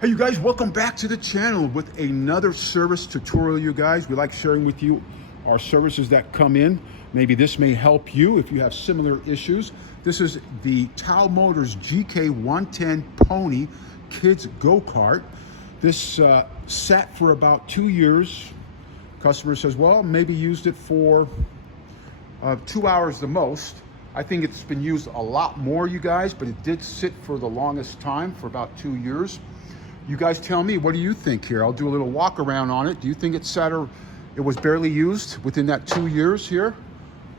Hey you guys, welcome back to the channel with another service tutorial. You guys, we like sharing with you our services that come in. Maybe this may help you if you have similar issues. This is the TaoTao Motors GK110 Pony Kids Go-Kart. This sat for about 2 years. Customer says, well, maybe used it for 2 hours the most. I think it's been used a lot more, you guys, but it did sit for the longest time, for about 2 years. You guys tell me, what do you think here? I'll do a little walk around on it. Do you think it sat or it was barely used within that 2 years here?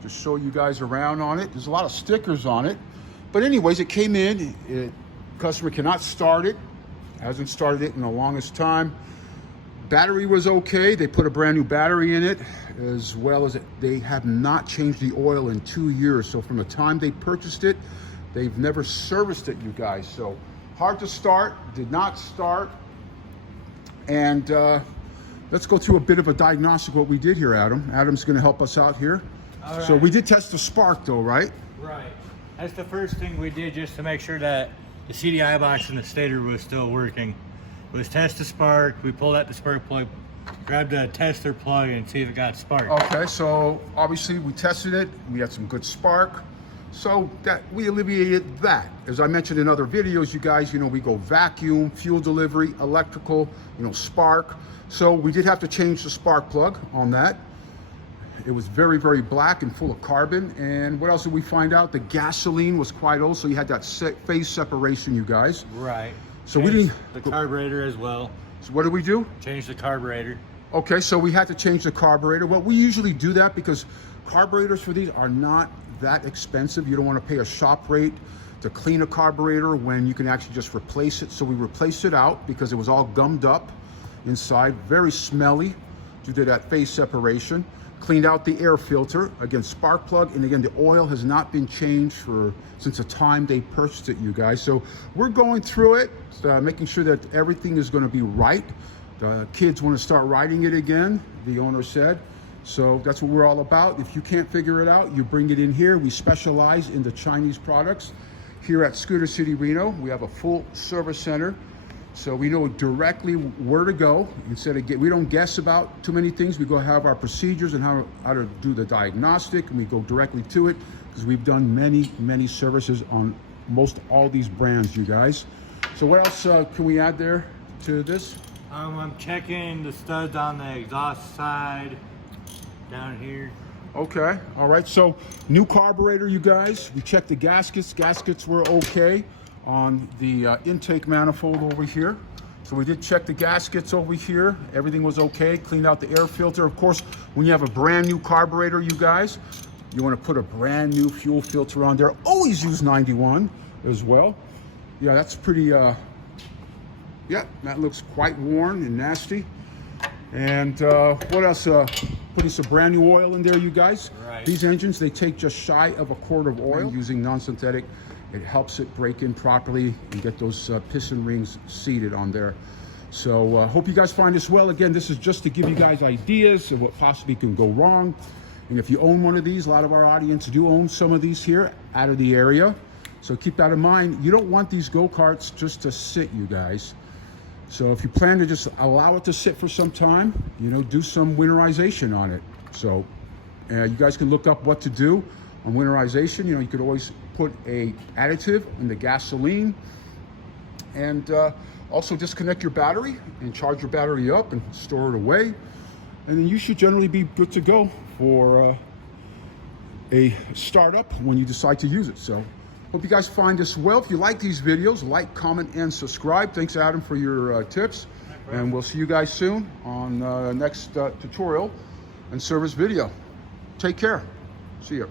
Just show you guys around on it. There's a lot of stickers on it. But anyways, it came in, customer cannot start it. Hasn't started it in the longest time. Battery was okay. They put a brand new battery in it, as well as they have not changed the oil in 2 years. So from the time they purchased it, they've never serviced it, you guys. So hard to start, did not start. And let's go through a bit of a diagnostic of what we did here, Adam. Adam's gonna help us out here. All right. So we did test the spark though, right? Right. That's the first thing we did just to make sure that the CDI box and the stator was still working. Was test the spark. We pulled out the spark plug, grabbed a tester plug and see if it got spark. Okay, so obviously we tested it. We had some good spark. So that we alleviated that. As I mentioned in other videos, you guys, we go vacuum, fuel delivery, electrical, spark. So we did have to change the spark plug on that. It was very, very black and full of carbon. And what else did we find out? The gasoline was quite old, so you had that phase separation, you guys. Right. So Changed we didn't... the carburetor as well. So what did we do? Change the carburetor. Okay, so we had to change the carburetor. Well, we usually do that because carburetors for these are not that expensive. You don't want to pay a shop rate to clean a carburetor when you can actually just replace it. So we replaced it out because it was all gummed up inside, very smelly due to that phase separation. Cleaned out the air filter, again, spark plug, and again, the oil has not been changed since the time they purchased it, you guys. So we're going through it, making sure that everything is going to be right. The kids want to start riding it again, the owner said. So that's what we're all about. If you can't figure it out, you bring it in here. We specialize in the Chinese products. Here at Scooter City Reno, we have a full service center. So we know directly where to go. Instead of we don't guess about too many things. We go have our procedures and how to do the diagnostic, and we go directly to it because we've done many services on most all these brands, you guys. So what else can we add there to this? I'm checking the studs on the exhaust side down here. Okay, all right. So new carburetor, you guys. We checked the gaskets. Gaskets were okay on the intake manifold over here. So we did check the gaskets over here. Everything was okay. Cleaned out the air filter. Of course, when you have a brand new carburetor, you guys, you want to put a brand new fuel filter on there. Always use 91 as well. Yeah, that's pretty, yeah, that looks quite worn and nasty. And what else? Putting some brand new oil in there, you guys. Right. These engines, they take just shy of a quart of oil. Using non-synthetic, it helps it break in properly and get those piston rings seated on there. So hope you guys find this well. Again, this is just to give you guys ideas of what possibly can go wrong. And if you own one of these, a lot of our audience do own some of these here out of the area. So keep that in mind. You don't want these go-karts just to sit, you guys. So if you plan to just allow it to sit for some time, do some winterization on it. So you guys can look up what to do on winterization. You could always put a additive in the gasoline, and also disconnect your battery and charge your battery up and store it away. And then you should generally be good to go for a startup when you decide to use it. So hope you guys find this well. If you like these videos, like, comment, and subscribe. Thanks, Adam, for your tips. And we'll see you guys soon on next tutorial and service video. Take care. See ya.